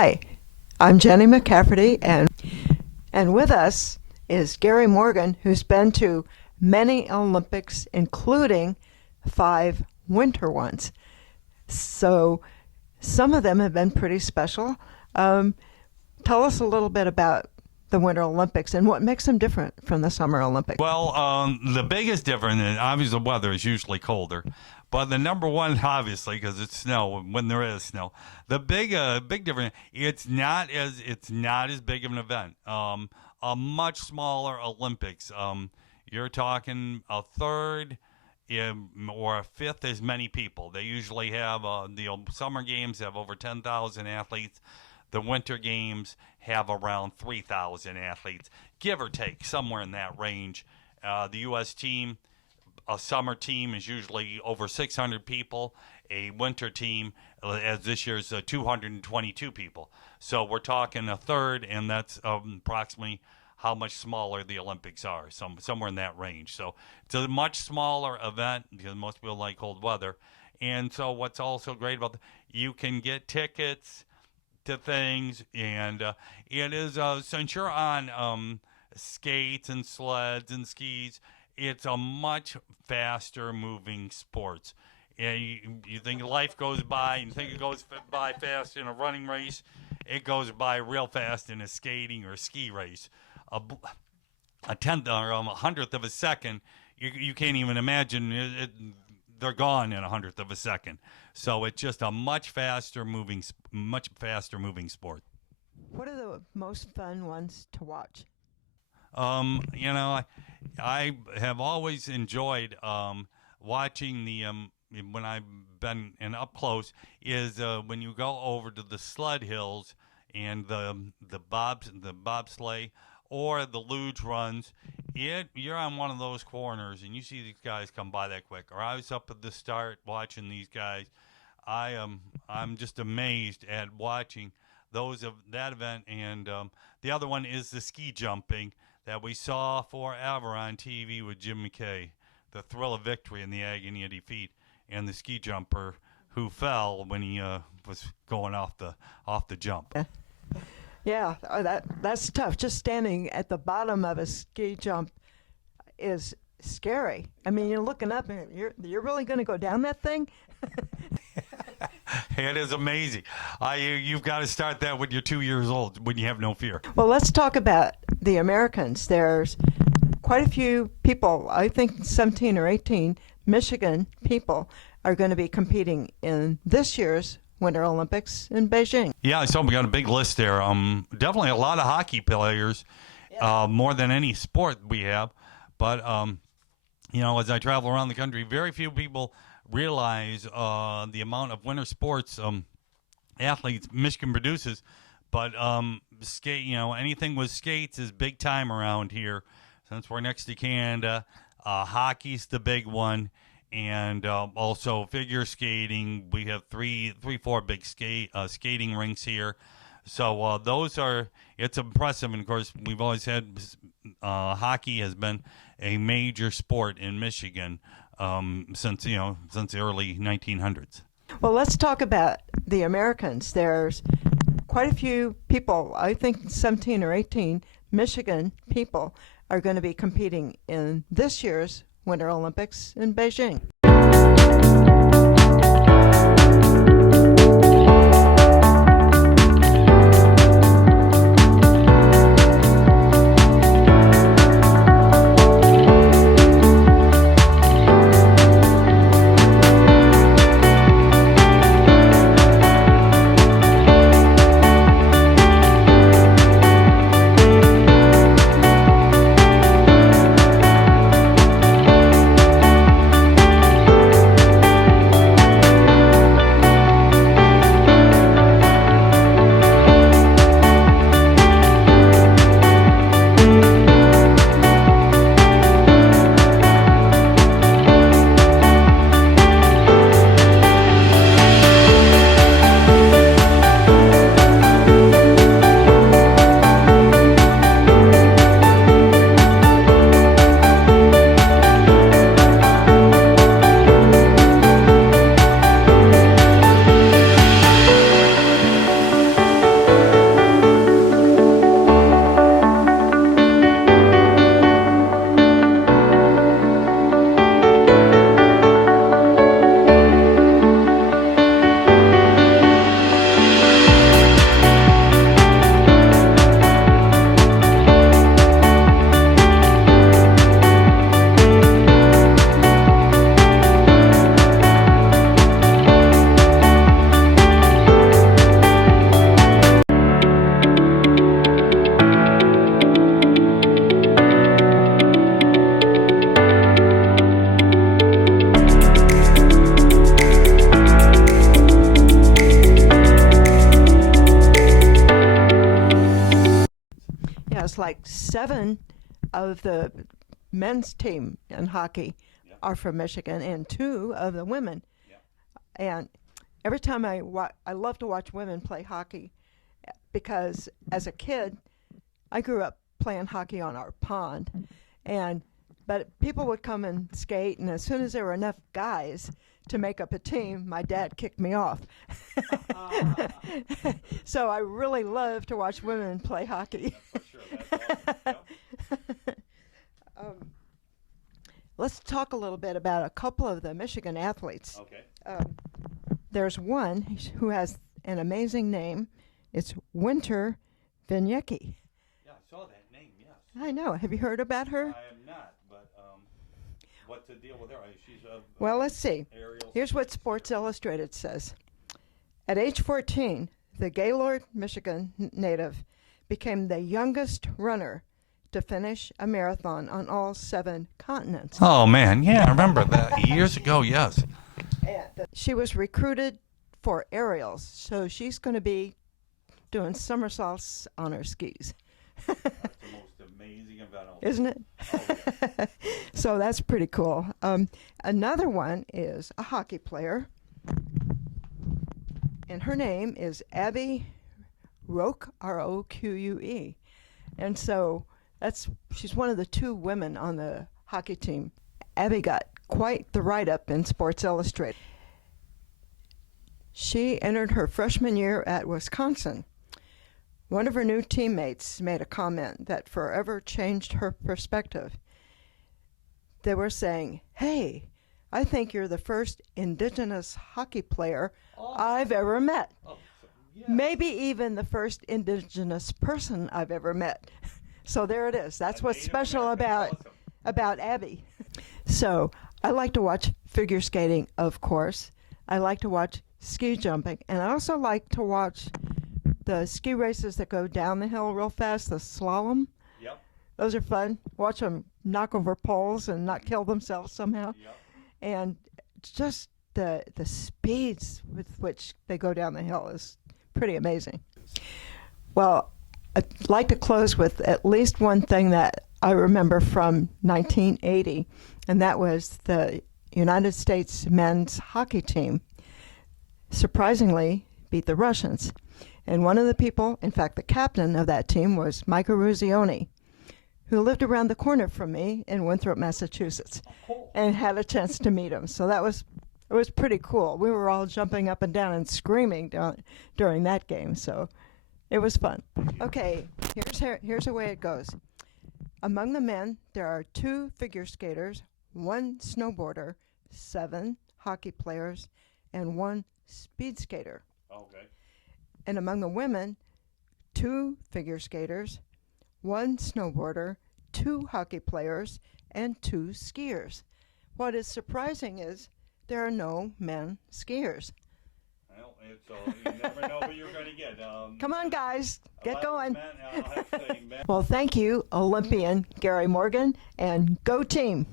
Hi, I'm Jennie McCafferty, and with us is Gary Morgan, who's been to many Olympics, including 5 winter ones. So some of them have been pretty special. Tell us a little bit about the Winter Olympics and what makes them different from the Summer Olympics. Well, the biggest difference, and obviously the weather is usually colder, but the number one, obviously, because it's snow when there is snow. The big difference, it's not as big of an event. A much smaller Olympics. You're talking a third or a fifth as many people. They usually have the Summer Games have over 10,000 athletes. The Winter Games have around 3,000 athletes, give or take, somewhere in that range. The U.S. team, a summer team, is usually over 600 people. A winter team, as this year's 222 people. So we're talking a third, and that's approximately how much smaller the Olympics are, somewhere in that range. So it's a much smaller event because most people like cold weather. And so what's also great about you can get tickets to things, and it is since you're on skates and sleds and skis, it's a much faster moving sport. You think life goes by, you think it goes by fast in a running race, it goes by real fast in a skating or ski race. A tenth or a hundredth of a second, you can't even imagine they're gone in a hundredth of a second. So it's just a much faster moving sport. What are the most fun ones to watch? I have always enjoyed watching the when I've been up close is when you go over to the sled hills and the bobsleigh or the luge runs. You're on one of those corners and you see these guys come by that quick. Or I was up at the start watching these guys. I'm just amazed at watching those of that event. And the other one is the ski jumping that we saw forever on TV with Jim McKay. The thrill of victory and the agony of defeat, and the ski jumper who fell when he was going off the jump. Yeah, that's tough. Just standing at the bottom of a ski jump is scary. I mean, you're looking up and you're really going to go down that thing? It is amazing. You've got to start that when you're 2 years old, when you have no fear. Well, let's talk about the Americans. There's quite a few people, I think 17 or 18 Michigan people are going to be competing in this year's Winter Olympics in Beijing. Yeah, so we got a big list there. Definitely a lot of hockey players, more than any sport we have. But, as I travel around the country, very few people realize the amount of winter sports athletes Michigan produces. But anything with skates is big time around here. Since we're next to Canada, hockey's the big one. And also figure skating. We have four big skating rinks here. So it's impressive. And of course, we've always had hockey has been a major sport in Michigan since the early 1900s. Well, let's talk about the Americans. There's quite a few people, I think 17 or 18 Michigan people are going to be competing in this year's Winter Olympics in Beijing. like 7 of the men's team in hockey are from Michigan, and 2 of the women. And every time I love to watch women play hockey, because as a kid, I grew up playing hockey on our pond, but people would come and skate, and as soon as there were enough guys to make up a team, my dad kicked me off. So I really love to watch women play hockey. For sure, that's awesome. Yep. Let's talk a little bit about a couple of the Michigan athletes. Okay. There's one who has an amazing name. It's Winter Vignecki. Yeah, I saw that name, yes. I know. Have you heard about her? I am not, but what's the deal with her? She's Well, let's see. aerial. Here's what Sports Illustrated says. At age 14, the Gaylord, Michigan native became the youngest runner to finish a marathon on all 7 continents. Oh, man, yeah, I remember that. Years ago, yes. She was recruited for aerials, so she's going to be doing somersaults on her skis. That's the most amazing event. Isn't it? Oh, yeah. So that's pretty cool. Another one is a hockey player, and her name is Abby Roque, R-O-Q-U-E. And so she's one of the 2 women on the hockey team. Abby got quite the write-up in Sports Illustrated. She entered her freshman year at Wisconsin. One of her new teammates made a comment that forever changed her perspective. They were saying, "Hey, I think you're the first indigenous hockey player I've ever met. Yeah. Maybe even the first indigenous person I've ever met." So there it is. That's what's special about Abby. So I like to watch figure skating, of course. I like to watch ski jumping, and I also like to watch the ski races that go down the hill real fast, the slalom. Yep. Those are fun. Watch them knock over poles and not kill themselves somehow. Yep. And just the speeds with which they go down the hill is pretty amazing. Well, I'd like to close with at least one thing that I remember from 1980, and that was the United States men's hockey team surprisingly beat the Russians. And one of the people, in fact the captain of that team, was Mike Eruzione, who lived around the corner from me in Winthrop, Massachusetts, and had a chance to meet him. So it was pretty cool. We were all jumping up and down and screaming during that game, so it was fun. Okay, here's the way it goes. Among the men, there are 2 figure skaters, 1 snowboarder, 7 hockey players, and 1 speed skater. Okay. And among the women, 2 figure skaters, 1 snowboarder, 2 hockey players, and 2 skiers. What is surprising is there are no men skiers. Well, you never know what you're going to get. Come on, guys, get going. Man. Well, thank you, Olympian Gary Morgan, and go team.